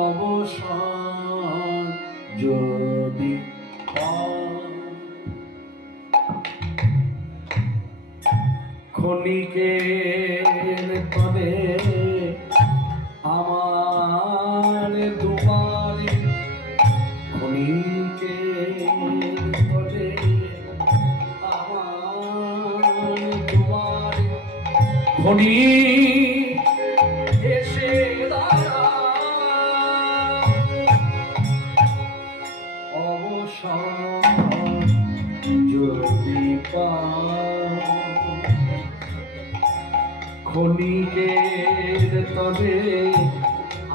অবসর যদি ক্ষণিকের তরে আমার দুবারে ক্ষণিকের তরে আমার দুবারে ক্ষণি এসে যদি ক্ষণিকের তরে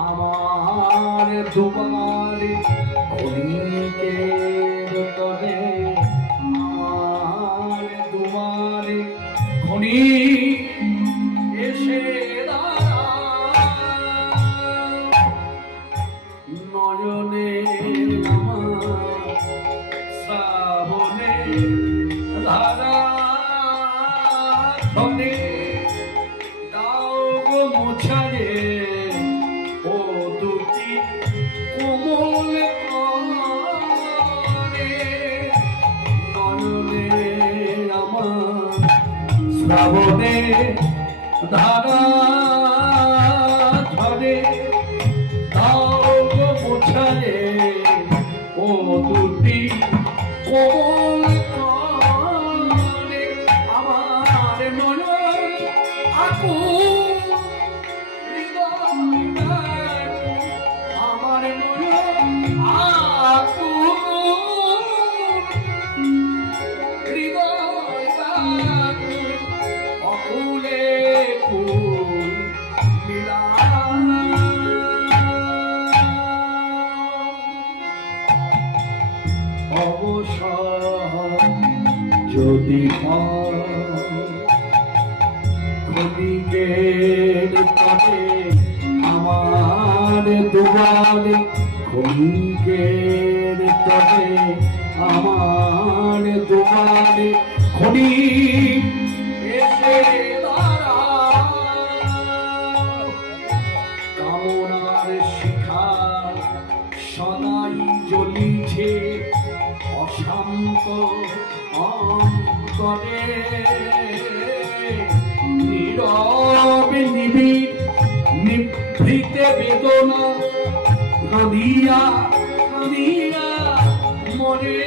আমার দুবারে ক্ষণিকের তরে আমার দুবারে ক্ষণি এসে নয়নে শ্রাবণে ধারা ধনে দাও গো মুছায়ে ও দুটি কোমল করে নয়নে আমার শ্রাবণে ধারা ধনে দাও গো মুছায়ে ও দুটি কোমল করে আমার নয়ন আকুল আমার নয়ন আকুল হৃদয় অকুলে কুল মিলা অবসর যদি ক্ষণিকের তরে আমার দুবারে ক্ষণিকের তরে আমার দুবারে ক্ষণি এসে কামনার শিখা সদাই জ্বলিছে অশান্ত অন্তরে নীরবে নিভৃতে বেদনা কাঁদিয়া কাঁদিয়া মরে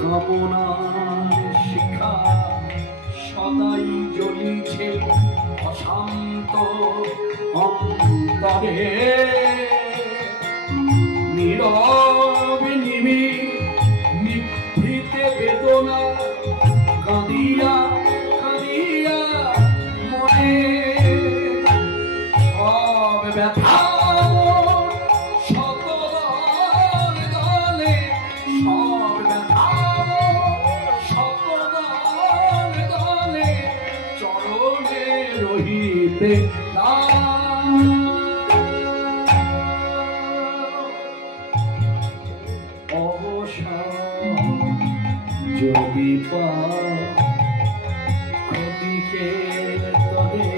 কামনার শিখা সদাই জ্বলিছে অশান্ত অন্তরে নীরবে নিভৃতে বেদনা কাঁদিয়া কাঁদিয়া মনে সব ব্যথা শত দলে সব ব্যথা শত দলে চরণে রহিতে যদি ক্ষণিকের তরে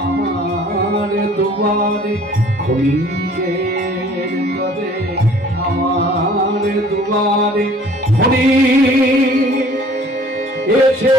আমার দুবারে ক্ষণিকের তরে আমার দুবারে ক্ষণি এসে